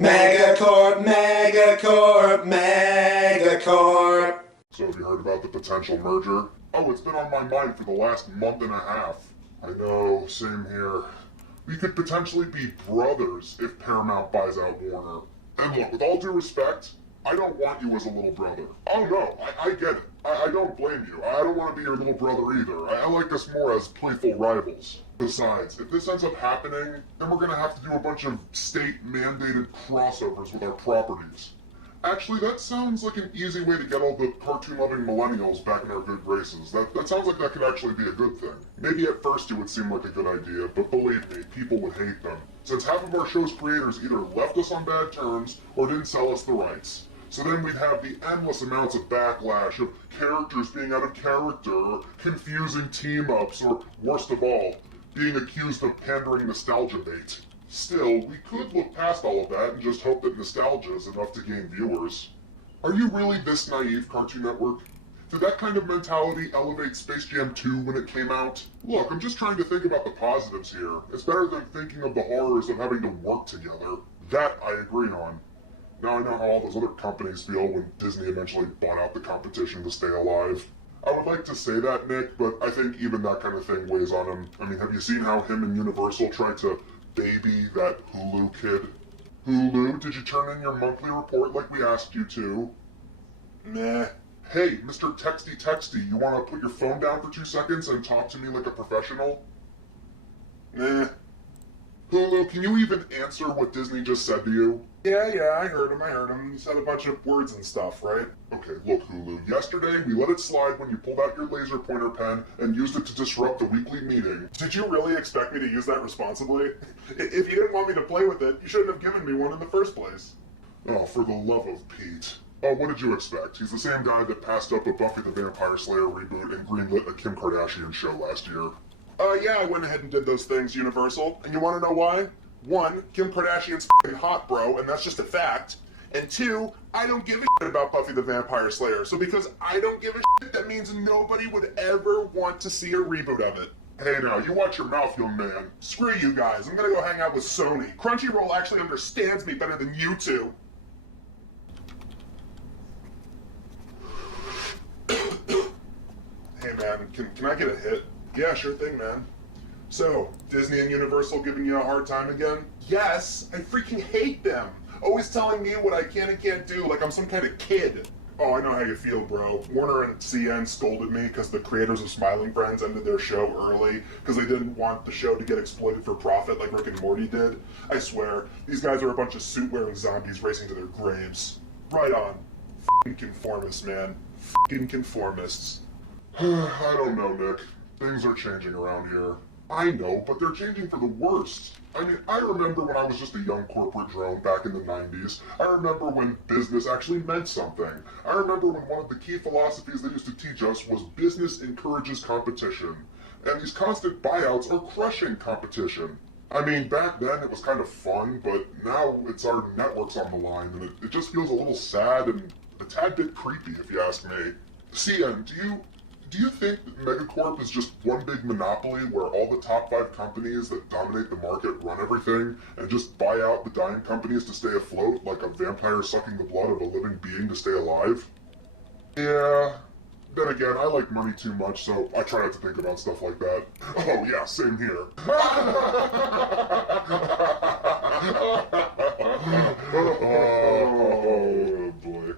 Mega Corp, Mega Corp, Mega Corp. So have you heard about the potential merger? Oh, it's been on my mind for the last month and a half. I know, same here. We could potentially be brothers if Paramount buys out Warner. And look, with all due respect, I don't want you as a little brother. Oh no, I get it. I don't blame you. I don't want to be your little brother either. I like us more as playful rivals. Besides, if this ends up happening, then we're gonna have to do a bunch of state-mandated crossovers with our properties. Actually, that sounds like an easy way to get all the cartoon-loving millennials back in our good graces. That sounds like that could actually be a good thing. Maybe at first it would seem like a good idea, but believe me, people would hate them. Since half of our show's creators either left us on bad terms or didn't sell us the rights. So then we'd have the endless amounts of backlash of characters being out of character, or confusing team-ups, or worst of all, being accused of pandering nostalgia bait. Still, we could look past all of that and just hope that nostalgia is enough to gain viewers. Are you really this naive, Cartoon Network? Did that kind of mentality elevate Space Jam 2 when it came out? Look, I'm just trying to think about the positives here. It's better than thinking of the horrors of having to work together. That I agree on. Now I know how all those other companies feel when Disney eventually bought out the competition to stay alive. I would like to say that, Nick, but I think even that kind of thing weighs on him. I mean, have you seen how him and Universal tried to baby that Hulu kid? Hulu, did you turn in your monthly report like we asked you to? Meh. Hey, Mr. Texty, you want to put your phone down for 2 seconds and talk to me like a professional? Meh. Hulu, can you even answer what Disney just said to you? Yeah, I heard him. He said a bunch of words and stuff, right? Okay, look, Hulu, yesterday we let it slide when you pulled out your laser pointer pen and used it to disrupt the weekly meeting. Did you really expect me to use that responsibly? If you didn't want me to play with it, you shouldn't have given me one in the first place. Oh, for the love of Pete. Oh, what did you expect? He's the same guy that passed up a Buffy the Vampire Slayer reboot and greenlit a Kim Kardashian show last year. Yeah, I went ahead and did those things, Universal. And you want to know why? 1, Kim Kardashian's f***ing hot, bro, and that's just a fact. And 2, I don't give a shit about Buffy the Vampire Slayer. So because I don't give a shit, that means nobody would ever want to see a reboot of it. Hey now, you watch your mouth, young man. Screw you guys, I'm gonna go hang out with Sony. Crunchyroll actually understands me better than you two. Hey man, can I get a hit? Yeah, sure thing, man. So, Disney and Universal giving you a hard time again? Yes, I freaking hate them. Always telling me what I can and can't do like I'm some kind of kid. Oh, I know how you feel, bro. Warner and CN scolded me because the creators of Smiling Friends ended their show early because they didn't want the show to get exploited for profit like Rick and Morty did. I swear, these guys are a bunch of suit-wearing zombies racing to their graves. Right on. F***ing conformists, man. F***ing conformists. I don't know, Nick. Things are changing around here. I know, but they're changing for the worst. I mean, I remember when I was just a young corporate drone back in the 90s. I remember when business actually meant something. I remember when one of the key philosophies they used to teach us was business encourages competition. And these constant buyouts are crushing competition. I mean, back then it was kind of fun, but now it's our networks on the line, and it just feels a little sad and a tad bit creepy, if you ask me. CN, do you think that Mega Corp is just one big monopoly where all the top 5 companies that dominate the market run everything and just buy out the dying companies to stay afloat like a vampire sucking the blood of a living being to stay alive? Yeah, then again, I like money too much, so I try not to think about stuff like that. Oh yeah, same here. Oh boy.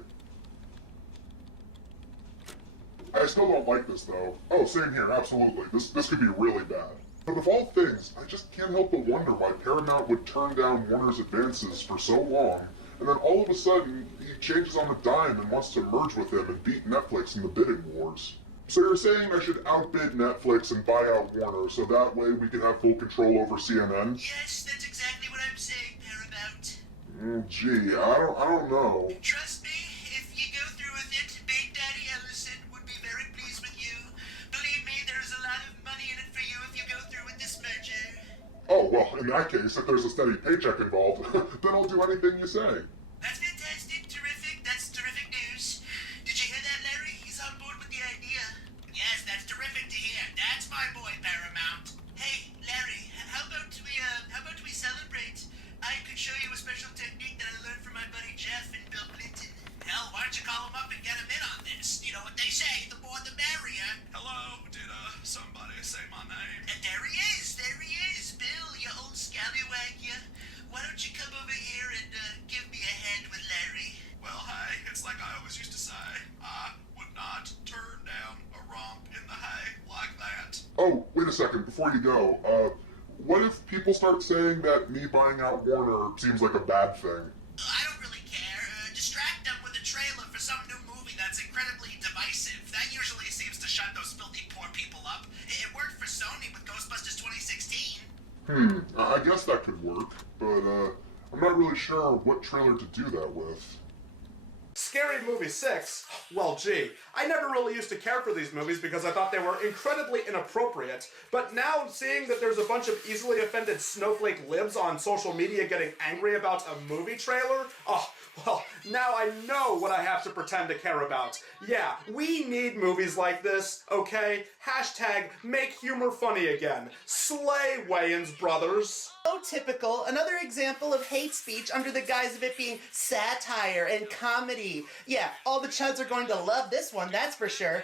I still don't like this though. Oh, same here, absolutely. This could be really bad. But of all things, I just can't help but wonder why Paramount would turn down Warner's advances for so long, and then all of a sudden, he changes on a dime and wants to merge with them and beat Netflix in the bidding wars. So you're saying I should outbid Netflix and buy out Warner so that way we can have full control over CNN? Yes, that's exactly what I'm saying, Paramount. Gee, I don't know. Trust me, if you go through with it, Big Daddy Ellison would be very pleased with you. Believe me, there's a lot of money in it for you if you go through with this merger. Oh, well, in that case, if there's a steady paycheck involved, then I'll do anything you say. That's fantastic, terrific, that's terrific news. Did you hear that, Larry? He's on board with the idea. Yes, that's terrific to hear. That's my boy, Paramount. Hey, Larry, how about we celebrate? I could show you a special technique that a second, before you go, what if people start saying that me buying out Warner seems like a bad thing? I don't really care. Distract them with a trailer for some new movie that's incredibly divisive. That usually seems to shut those filthy poor people up. It worked for Sony with Ghostbusters 2016. I guess that could work, but I'm not really sure what trailer to do that with. Scary Movie 6? Well, gee, I never really used to care for these movies because I thought they were incredibly inappropriate, but now seeing that there's a bunch of easily offended snowflake libs on social media getting angry about a movie trailer, well, now I know what I have to pretend to care about. Yeah, we need movies like this, okay? Hashtag make humor funny again. Slay, Wayans brothers. So typical, another example of hate speech under the guise of it being satire and comedy. Yeah, all the chuds are going to love this one, that's for sure.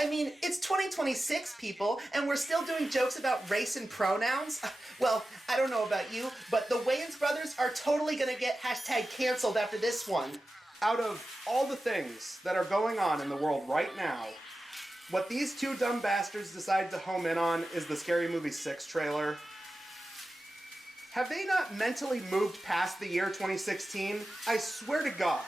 I mean, it's 2026, people, and we're still doing jokes about race and pronouns? Well, I don't know about you, but the Wayans brothers are totally gonna get hashtag canceled after this one. Out of all the things that are going on in the world right now, what these two dumb bastards decided to home in on is the Scary Movie 6 trailer. Have they not mentally moved past the year 2016? I swear to God.